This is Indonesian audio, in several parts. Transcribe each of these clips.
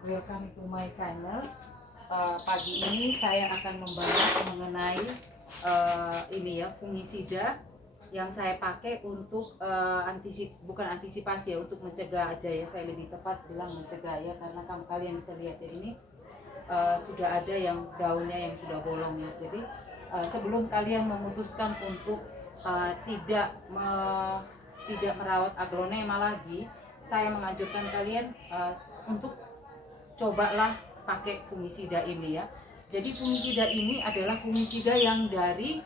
Welcome to my channel. Pagi ini saya akan membahas mengenai ini ya, fungisida yang saya pakai untuk bukan antisipasi ya, untuk mencegah aja ya. Saya lebih tepat bilang mencegah ya, karena kalian bisa lihat ya, ini sudah ada yang daunnya yang sudah bolong ya. Jadi sebelum kalian memutuskan untuk tidak merawat aglonema lagi, saya menganjurkan kalian untuk cobalah pakai fungisida ini ya. Jadi fungisida ini adalah fungisida yang dari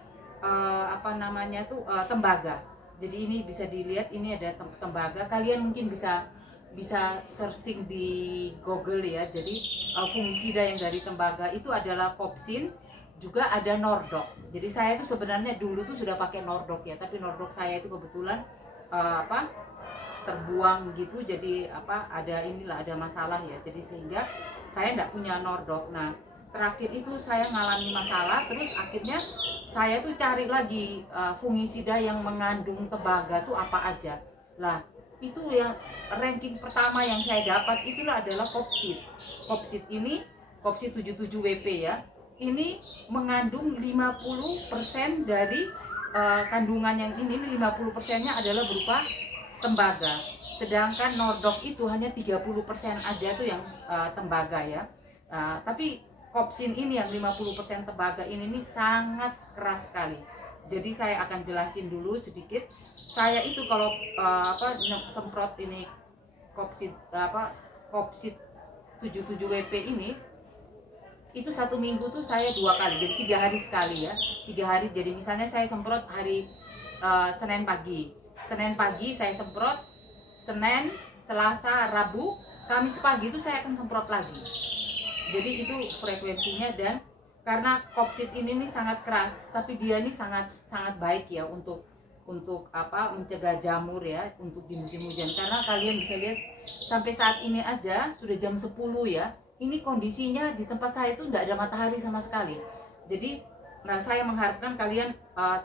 tembaga. Jadi ini bisa dilihat, ini ada tembaga. Kalian mungkin bisa searching di Google ya. Jadi fungisida yang dari tembaga itu adalah Kopsin, juga ada Nordok. Jadi saya itu sebenarnya dulu tuh sudah pakai Nordok ya, tapi Nordok saya itu kebetulan terbuang gitu, jadi ada masalah ya, jadi sehingga saya tidak punya Nordok. Nah terakhir itu saya ngalami masalah, terus akhirnya saya tuh cari lagi fungisida yang mengandung tembaga tuh apa aja. Lah itu yang ranking pertama yang saya dapat itulah adalah Kopsit. Kopsit ini Kopsit 77WP ya, ini mengandung 50% dari kandungan yang ini 50%-nya adalah berupa tembaga. Sedangkan Nordok itu hanya 30% aja tuh yang tembaga ya. Tapi Kopsin ini yang 50% tembaga ini sangat keras sekali. Jadi saya akan jelasin dulu sedikit. Saya itu kalau semprot ini Kopsit 77WP ini, itu 1 minggu tuh saya 2 kali, jadi 3 hari sekali ya, 3 hari. Jadi misalnya saya semprot hari Senin pagi saya semprot, Senin, Selasa, Rabu, Kamis pagi itu saya akan semprot lagi. Jadi itu frekuensinya. Dan karena Kopsit ini nih sangat keras, tapi dia nih sangat sangat baik ya untuk mencegah jamur ya, untuk di musim hujan. Karena kalian bisa lihat sampai saat ini aja sudah jam 10 ya, ini kondisinya di tempat saya itu tidak ada matahari sama sekali. Jadi saya mengharapkan kalian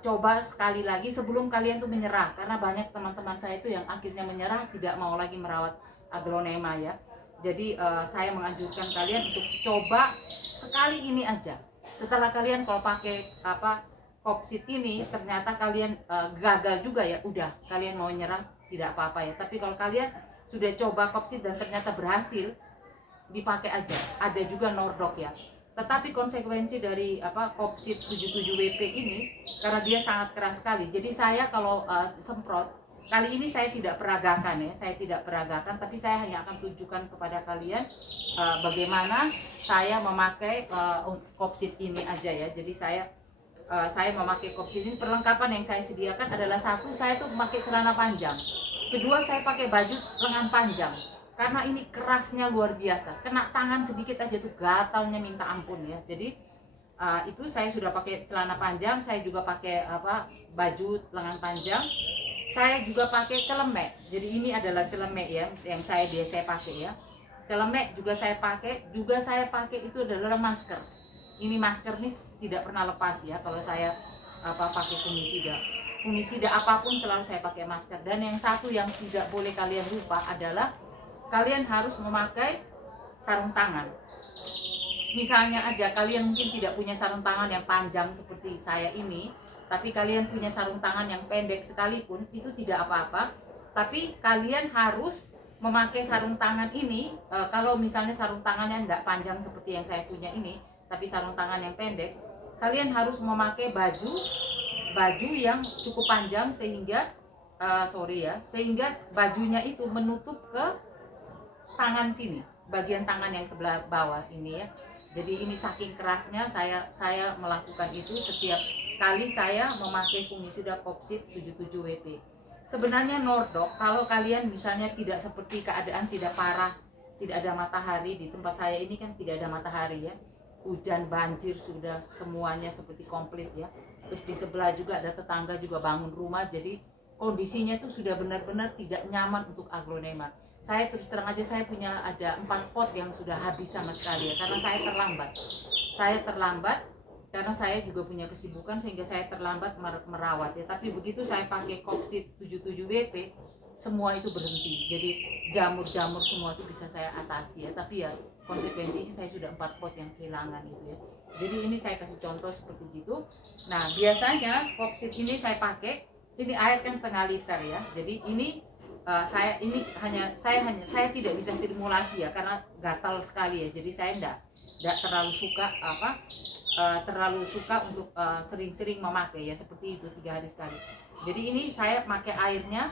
coba sekali lagi sebelum kalian tuh menyerah, karena banyak teman-teman saya itu yang akhirnya menyerah, tidak mau lagi merawat aglonema ya. Jadi saya menganjurkan kalian untuk coba sekali ini aja. Setelah kalian kalau pakai Kopsit ini ternyata kalian gagal juga ya, udah kalian mau nyerah tidak apa-apa ya. Tapi kalau kalian sudah coba Kopsit dan ternyata berhasil, dipakai aja. Ada juga Nordok ya. Tetapi konsekuensi dari Kopsit 77WP ini, karena dia sangat keras sekali. Jadi saya kalau semprot kali ini saya tidak peragakan ya, tapi saya hanya akan tunjukkan kepada kalian bagaimana saya memakai Kopsit ini aja ya. Jadi saya memakai Kopsit ini, perlengkapan yang saya sediakan adalah: satu, saya tuh memakai celana panjang; kedua, saya pakai baju lengan panjang, karena ini kerasnya luar biasa, kena tangan sedikit aja tuh gatalnya minta ampun ya. Jadi itu saya sudah pakai celana panjang, saya juga pakai baju lengan panjang, saya juga pakai celemek. Jadi ini adalah celemek ya, yang saya biasa pakai ya. Celemek juga saya pakai itu adalah masker. Ini masker nih tidak pernah lepas ya kalau saya pakai fungisida apapun, selalu saya pakai masker. Dan yang satu yang tidak boleh kalian lupa adalah kalian harus memakai sarung tangan. Misalnya aja kalian mungkin tidak punya sarung tangan yang panjang seperti saya ini, tapi kalian punya sarung tangan yang pendek sekalipun, itu tidak apa-apa. Tapi kalian harus memakai sarung tangan ini. Kalau misalnya sarung tangannya tidak panjang seperti yang saya punya ini, tapi sarung tangan yang pendek, kalian harus memakai baju yang cukup panjang sehingga sehingga bajunya itu menutup ke tangan sini, bagian tangan yang sebelah bawah ini ya. Jadi ini saking kerasnya saya melakukan itu setiap kali saya memakai fungisida Kopsit 77WP. Sebenarnya Nordok, kalau kalian misalnya tidak seperti keadaan tidak parah, tidak ada matahari, di tempat saya ini kan tidak ada matahari ya, hujan, banjir, sudah semuanya seperti komplit ya. Terus di sebelah juga ada tetangga juga bangun rumah, jadi kondisinya itu sudah benar-benar tidak nyaman untuk aglonema. Saya terus terang aja, saya punya ada 4 pot yang sudah habis sama sekali ya, karena saya terlambat karena saya juga punya kesibukan sehingga saya terlambat merawat ya. Tapi begitu saya pakai Kopsit 77WP, semua itu berhenti. Jadi jamur-jamur semua itu bisa saya atasi ya. Tapi ya konsekuensinya saya sudah 4 pot yang kehilangan itu ya. Jadi ini saya kasih contoh seperti itu. Nah biasanya Kopsit ini saya pakai, ini air kan 1/2 liter ya. Jadi ini saya tidak bisa stimulasi ya karena gatal sekali ya. Jadi saya enggak terlalu suka untuk sering-sering memakai ya, seperti itu 3 hari sekali. Jadi ini saya pakai airnya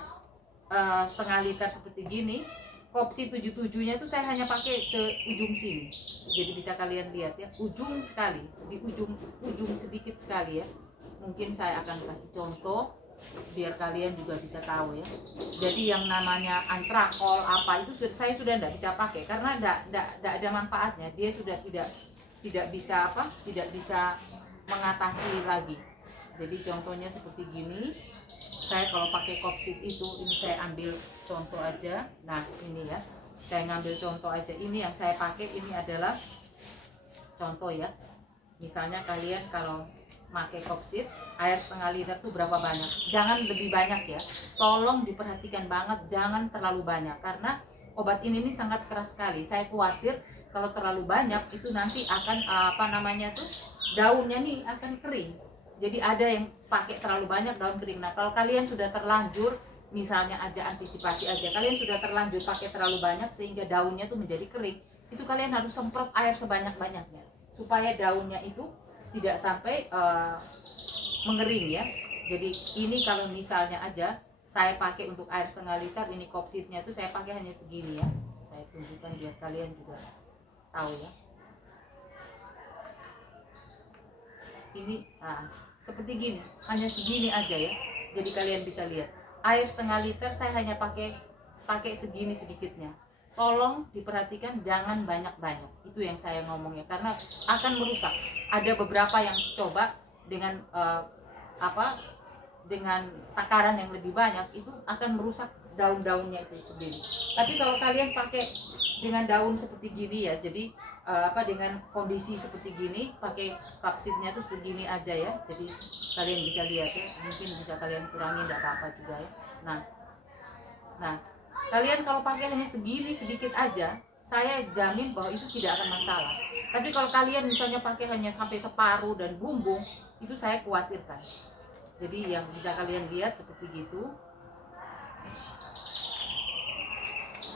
1/2 liter seperti gini. Kopsit 77-nya itu saya hanya pakai seujung sini. Jadi bisa kalian lihat ya, ujung sekali, di ujung sedikit sekali ya. Mungkin saya akan kasih contoh biar kalian juga bisa tahu ya. Jadi yang namanya antrakol apa itu saya sudah tidak bisa pakai karena tidak ada manfaatnya. Dia sudah tidak bisa mengatasi lagi. Jadi contohnya seperti gini. Saya kalau pakai Kopsit itu, ini saya ambil contoh aja. Nah ini ya, saya ngambil contoh aja. Ini yang saya pakai, ini adalah contoh ya. Misalnya kalian kalau pakai Kopsit, air 1/2 liter tuh berapa banyak? Jangan lebih banyak ya. Tolong diperhatikan banget, jangan terlalu banyak karena obat ini sangat keras sekali. Saya khawatir kalau terlalu banyak itu nanti akan daunnya nih akan kering. Jadi ada yang pakai terlalu banyak, daun kering. Nah kalau kalian sudah terlanjur, misalnya aja antisipasi aja, kalian sudah terlanjur pakai terlalu banyak sehingga daunnya tuh menjadi kering, itu kalian harus semprot air sebanyak-banyaknya supaya daunnya itu tidak sampai mengering ya. Jadi ini kalau misalnya aja saya pakai untuk air 1/2 liter, ini Kopsitnya tuh saya pakai hanya segini ya. Saya tunjukkan biar kalian juga tahu ya. Ini seperti gini, hanya segini aja ya. Jadi kalian bisa lihat, air 1/2 liter saya hanya pakai segini sedikitnya. Tolong diperhatikan, jangan banyak-banyak. Itu yang saya ngomongnya karena akan merusak. Ada beberapa yang coba dengan dengan takaran yang lebih banyak, itu akan merusak daun-daunnya itu sendiri. Tapi kalau kalian pakai dengan daun seperti gini ya, jadi dengan kondisi seperti gini, pakai Kopsitnya tuh segini aja ya. Jadi kalian bisa lihat ya, mungkin bisa kalian kurangi, tidak apa-apa juga ya. Nah kalian kalau pakai hanya segini sedikit aja, saya jamin bahwa itu tidak akan masalah. Tapi kalau kalian misalnya pakai hanya sampai separuh dan bumbung, itu saya khawatirkan. Jadi yang bisa kalian lihat seperti gitu.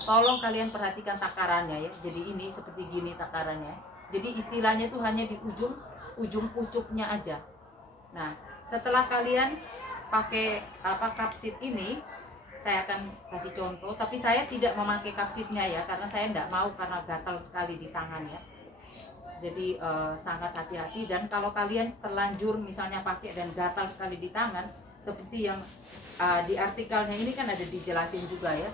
Tolong kalian perhatikan takarannya ya. Jadi ini seperti gini takarannya. Jadi istilahnya itu hanya di ujung pucuknya aja. Nah setelah kalian pakai Kopsit ini, saya akan kasih contoh. Tapi saya tidak memakai Kopsitnya ya, karena saya tidak mau, karena gatal sekali di tangan ya. Jadi sangat hati-hati. Dan kalau kalian terlanjur misalnya pakai dan gatal sekali di tangan, seperti yang di artikelnya ini kan ada dijelasin juga ya.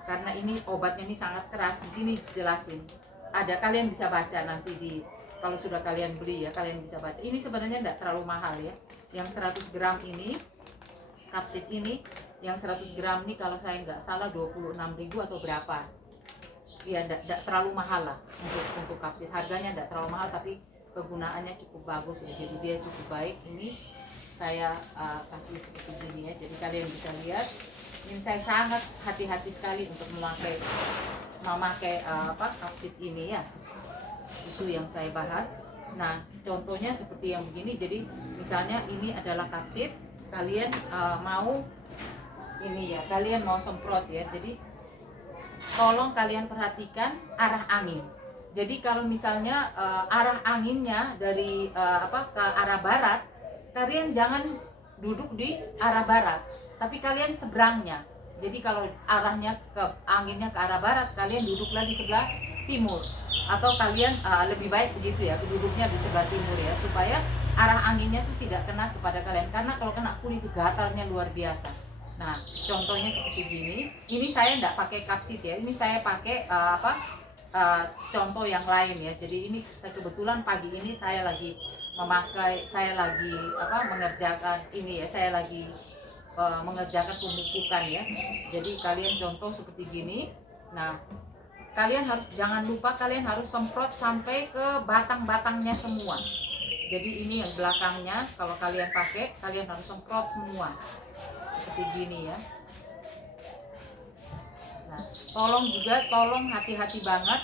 Karena ini obatnya ini sangat keras, di sini jelasin. Ada, kalian bisa baca nanti kalau sudah kalian beli ya, kalian bisa baca. Ini sebenarnya tidak terlalu mahal ya. Yang 100 gram ini, Kopsit ini, yang 100 gram ini kalau saya nggak salah 26.000 atau berapa. Ya tidak terlalu mahal lah untuk Kopsit. Harganya tidak terlalu mahal, tapi kegunaannya cukup bagus ya. Jadi dia cukup baik. Ini saya kasih seperti ini ya. Jadi kalian bisa lihat. Ini saya sangat hati-hati sekali untuk memakai Kopsit ini ya. Itu yang saya bahas. Nah contohnya seperti yang begini. Jadi misalnya ini adalah Kopsit, kalian mau ini ya, kalian mau semprot ya. Jadi tolong kalian perhatikan arah angin. Jadi kalau misalnya arah anginnya dari ke arah barat, kalian jangan duduk di arah barat, tapi kalian seberangnya. Jadi kalau anginnya ke arah barat, kalian duduklah di sebelah timur. Atau kalian lebih baik begitu ya, duduknya di sebelah timur ya, supaya arah anginnya itu tidak kena kepada kalian. Karena kalau kena kulit itu gatalnya luar biasa. Nah contohnya seperti gini. Ini saya tidak pakai Kopsit ya, ini saya pakai contoh yang lain ya. Jadi ini kebetulan pagi ini saya lagi mengerjakan ini ya, saya lagi mengerjakan pemupukan ya. Jadi kalian contoh seperti gini. Nah kalian jangan lupa kalian harus semprot sampai ke batang-batangnya semua. Jadi ini yang belakangnya kalau kalian pakai, kalian harus semprot semua seperti gini ya. Nah, tolong hati-hati banget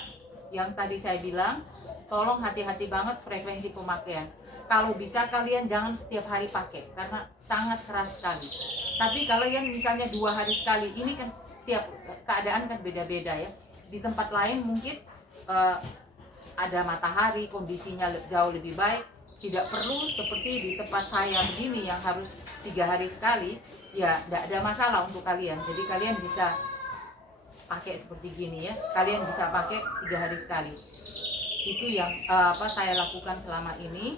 yang tadi saya bilang, tolong hati-hati banget frekuensi pemakaian. Kalau bisa kalian jangan setiap hari pakai karena sangat keras sekali. Tapi kalau kalian misalnya 2 hari sekali, ini kan tiap keadaan kan beda-beda ya. Di tempat lain mungkin ada matahari, kondisinya jauh lebih baik, tidak perlu seperti di tempat saya begini yang harus 3 hari sekali, ya tidak ada masalah untuk kalian. Jadi kalian bisa pakai seperti gini ya, kalian bisa pakai 3 hari sekali. Itu yang saya lakukan selama ini,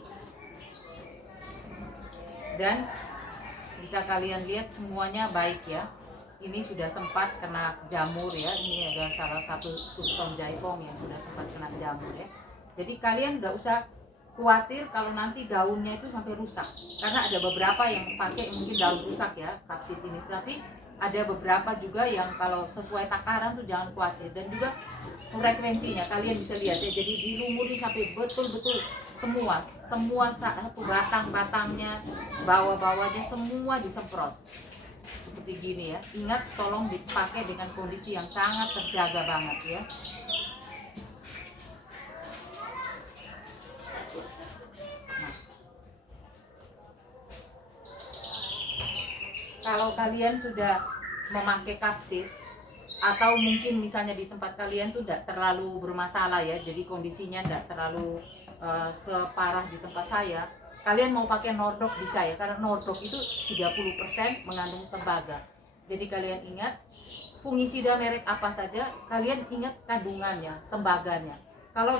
dan bisa kalian lihat semuanya baik ya. Ini sudah sempat kena jamur ya, ini adalah salah satu subson jaipong yang sudah sempat kena jamur ya. Jadi kalian tidak usah khawatir kalau nanti daunnya itu sampai rusak, karena ada beberapa yang pakai mungkin daun rusak ya kapsit ini, tapi ada beberapa juga yang kalau sesuai takaran tuh jangan khawatir. Dan juga frekuensinya kalian bisa lihat ya, jadi dilumurin sampai betul-betul semua satu batang-batangnya, bawah-bawahnya semua disemprot seperti gini ya. Ingat, tolong dipakai dengan kondisi yang sangat terjaga banget ya. Nah, kalau kalian sudah memakai kapsit, atau mungkin misalnya di tempat kalian tuh tidak terlalu bermasalah ya, jadi kondisinya tidak terlalu separah di tempat saya, kalian mau pakai Nordok bisa ya, karena Nordok itu 30% mengandung tembaga. Jadi kalian ingat, fungisida merek apa saja, kalian ingat kandungannya, tembaganya. Kalau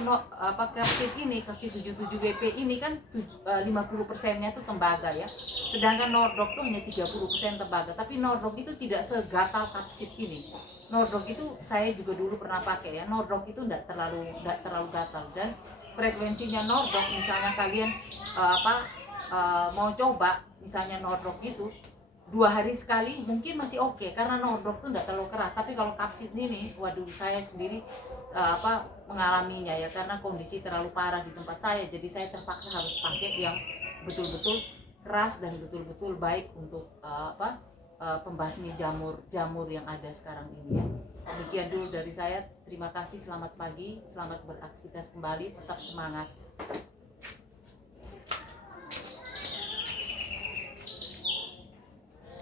kapsit ini, kapsit 77WP ini kan 50%-nya itu tembaga ya. Sedangkan Nordok itu hanya 30% tembaga. Tapi Nordok itu tidak segatal kapsit ini. Nordok itu saya juga dulu pernah pakai ya. Nordok itu tidak terlalu gatal, dan frekuensinya Nordok, misalnya kalian mau coba misalnya Nordok itu 2 hari sekali mungkin masih oke, karena Nordok tuh tidak terlalu keras. Tapi kalau kapsit ini, waduh, saya sendiri mengalaminya ya, karena kondisi terlalu parah di tempat saya, jadi saya terpaksa harus pakai yang betul-betul keras dan betul-betul baik untuk pembasmi jamur yang ada sekarang ini ya. Demikian dulu dari saya, terima kasih, selamat pagi, selamat beraktivitas kembali, tetap semangat.